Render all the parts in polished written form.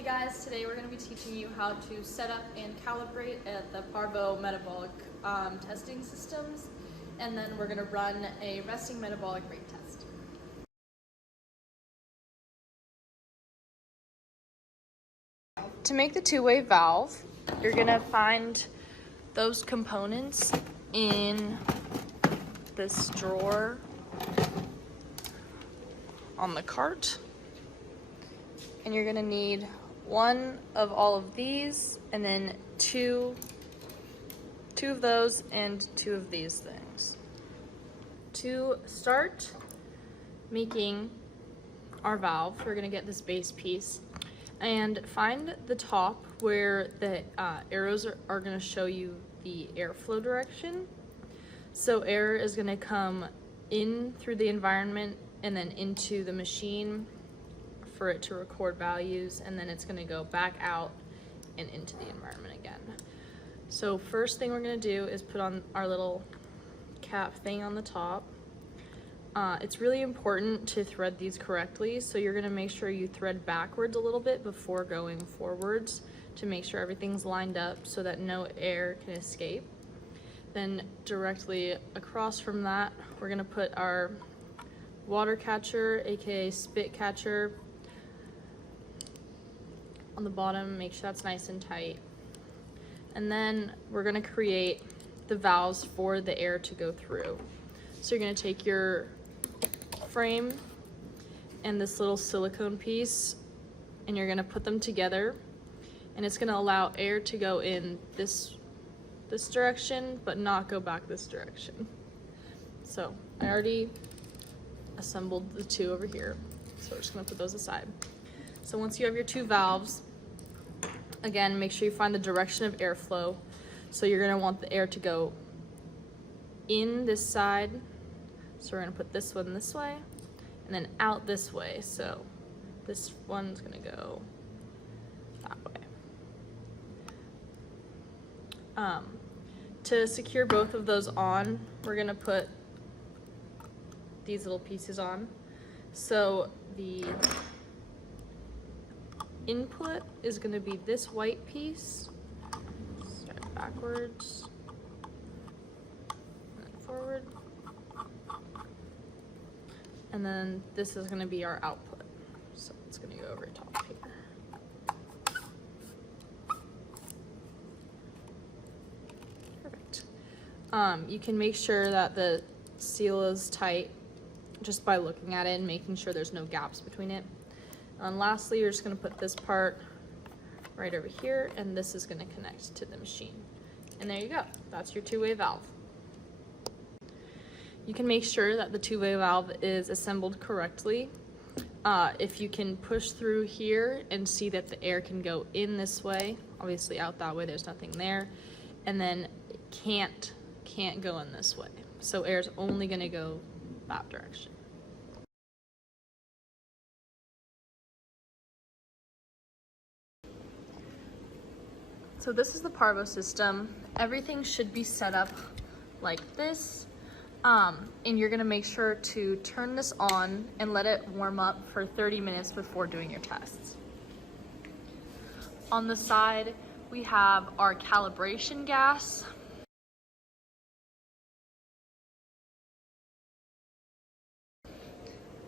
Hey guys, today we're going to be teaching you how to set up and calibrate at the Parvo metabolic testing systems, and then we're going to run a resting metabolic rate test. To make the two-way valve, you're going to find those components in this drawer on the cart. And you're gonna need one of all of these, and then two of those and two of these things. To start making our valve, we're gonna get this base piece and find the top where the arrows are gonna show you the airflow direction. So air is gonna come in through the environment and then into the machine for it to record values, and then it's going to go back out and into the environment again. So first thing we're going to do is put on our little cap thing on the top. It's really important to thread these correctly, so you're going to make sure you thread backwards a little bit before going forwards to make sure everything's lined up so that no air can escape. Then directly across from that, we're going to put our water catcher, aka spit catcher, on the bottom. Make sure that's nice and tight. And then we're going to create the valves for the air to go through. So you're going to take your frame and this little silicone piece, and you're going to put them together, and it's going to allow air to go in this direction but not go back this direction. So I already assembled the two over here, so we're just going to put those aside. So once you have your two valves, again, make sure you find the direction of airflow. So you're going to want the air to go in this side. So we're going to put this one this way and then out this way. So this one's going to go that way. To secure both of those on, we're going to put these little pieces on. So the input is going to be this white piece. Start backwards and forward, and then this is going to be our output, so it's going to go over top here. Perfect. You can make sure that the seal is tight just by looking at it and making sure there's no gaps between it. And lastly, you're just going to put this part right over here, and this is going to connect to the machine. And there you go. That's your two-way valve. You can make sure that the two-way valve is assembled correctly. If you can push through here and see that the air can go in this way, obviously out that way, there's nothing there, and then it can't go in this way. So air is only going to go that direction. So this is the Parvo system. Everything should be set up like this. And you're gonna make sure to turn this on and let it warm up for 30 minutes before doing your tests. On the side, we have our calibration gas.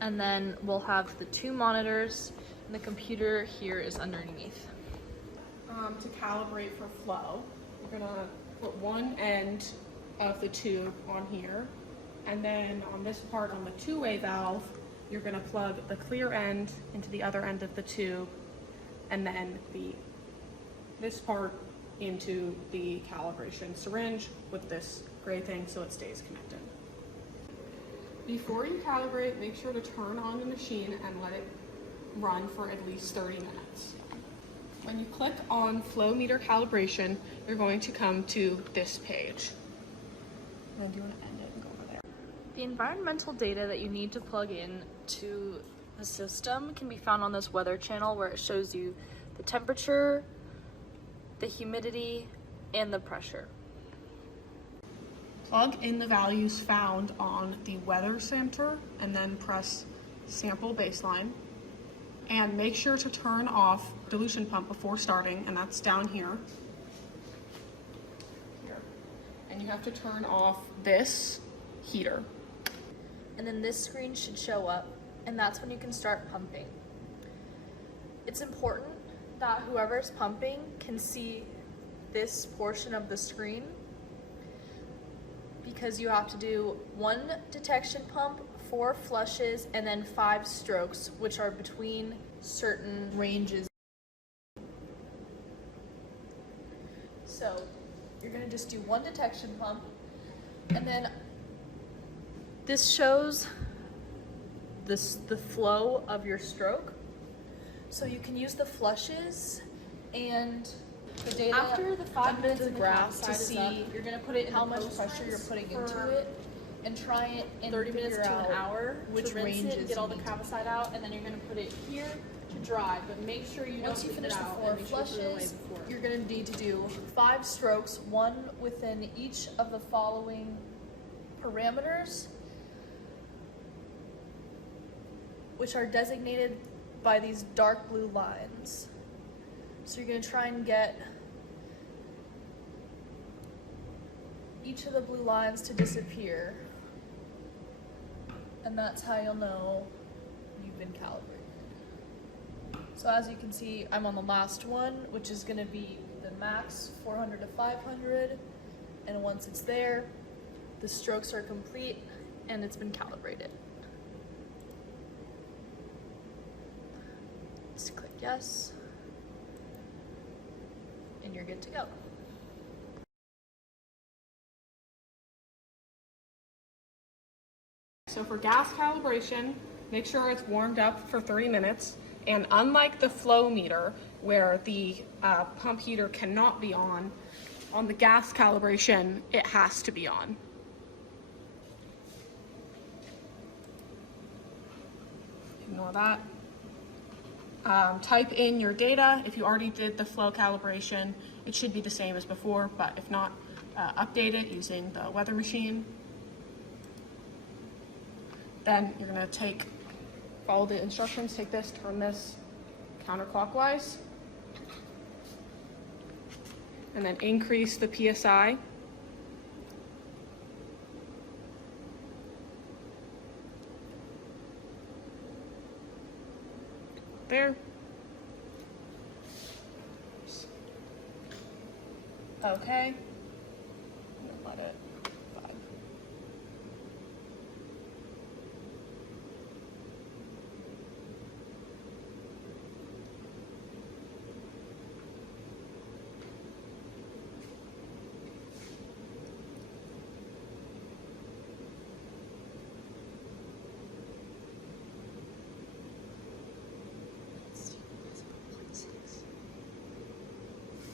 And then we'll have the two monitors, and the computer here is underneath. To calibrate for flow, you're gonna put one end of the tube on here, and then on this part on the two-way valve, you're gonna plug the clear end into the other end of the tube, and then this part into the calibration syringe with this gray thing so it stays connected. Before you calibrate, make sure to turn on the machine and let it run for at least 30 minutes. When you click on flow meter calibration, you're going to come to this page. And then do you want to end it and go over there? The environmental data that you need to plug in to the system can be found on this weather channel, where it shows you the temperature, the humidity, and the pressure. Plug in the values found on the weather center and then press sample baseline. And make sure to turn off dilution pump before starting, and that's down here. And you have to turn off this heater. And then this screen should show up, and that's when you can start pumping. It's important that whoever's pumping can see this portion of the screen, because you have to do 1 detection pump, 4 flushes, and then 5 strokes, which are between certain ranges. So you're gonna just do 1 detection pump, and then this shows the flow of your stroke. So you can use the flushes and the data After the 5 minutes of of the the graph to graph side is up, see you're gonna put it in how the much post pressure you're rinse putting for into it, and try it in 30 minutes to an hour which to rinse ranges it and get all you the need to cavicide out, and then you're gonna put it here to dry. But make sure you Once don't you leave finish it the out 4 and make sure you put it away flushes, before. you're gonna need to do 5 strokes, 1 within each of the following parameters, which are designated by these dark blue lines. So you're gonna try and get each of the blue lines to disappear, and that's how you'll know you've been calibrated. So as you can see, I'm on the last one, which is gonna be the max 400 to 500, and once it's there, the strokes are complete and it's been calibrated. Just click yes, and you're good to go. So for gas calibration, make sure it's warmed up for 30 minutes. And unlike the flow meter, where the pump heater cannot be on the gas calibration, it has to be on. Ignore that. Type in your data. If you already did the flow calibration, it should be the same as before, but if not, update it using the weather machine. Then you're gonna follow the instructions, take this, turn this counterclockwise, and then increase the PSI. There. Okay. I'm gonna let it vibe.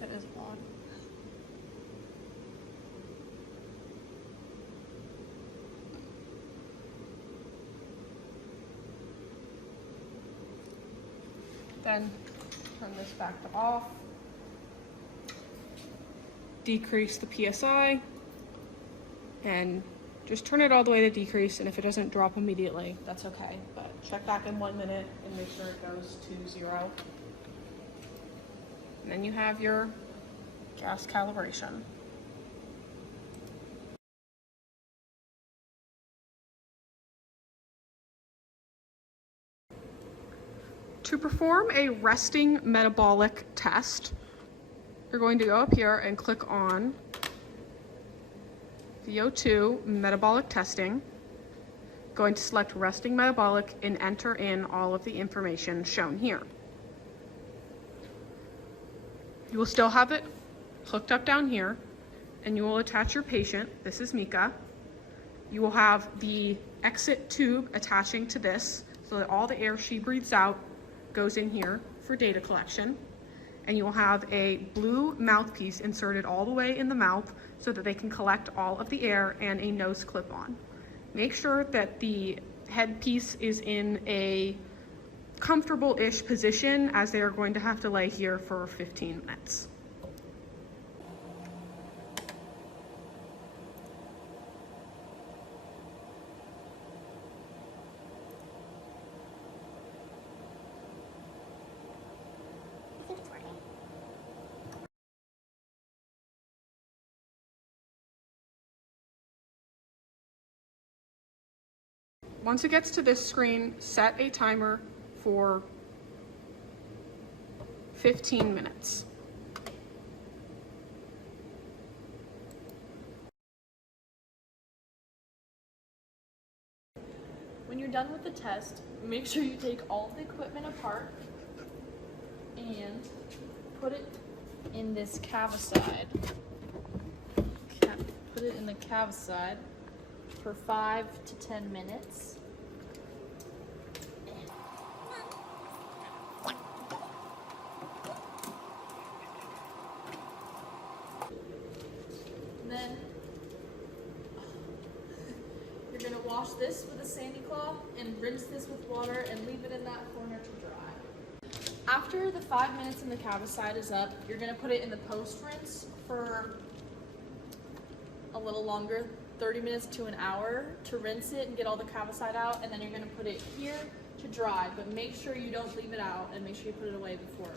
That is odd. Then turn this back to off. Decrease the PSI and just turn it all the way to decrease, and if it doesn't drop immediately, that's okay. But check back in 1 minute and make sure it goes to 0. And then you have your gas calibration. To perform a resting metabolic test, you're going to go up here and click on VO2 metabolic testing. Going to select resting metabolic and enter in all of the information shown here. You will still have it hooked up down here, and you will attach your patient. This is Mika. You will have the exit tube attaching to this so that all the air she breathes out goes in here for data collection. And you will have a blue mouthpiece inserted all the way in the mouth so that they can collect all of the air, and a nose clip on. Make sure that the headpiece is in a comfortable-ish position, as they are going to have to lay here for 15 minutes. Once it gets to this screen, set a timer for 15 minutes. When you're done with the test, make sure you take all the equipment apart and put it in this cavicide. Put it in the cavicide for 5 to 10 minutes. Then you're gonna wash this with a sandy cloth and rinse this with water and leave it in that corner to dry. After the 5 minutes in the cavicide is up, you're gonna put it in the post rinse for a little longer, 30 minutes to an hour, to rinse it and get all the cavicide out, and then you're gonna put it here to dry, but make sure you don't leave it out and make sure you put it away before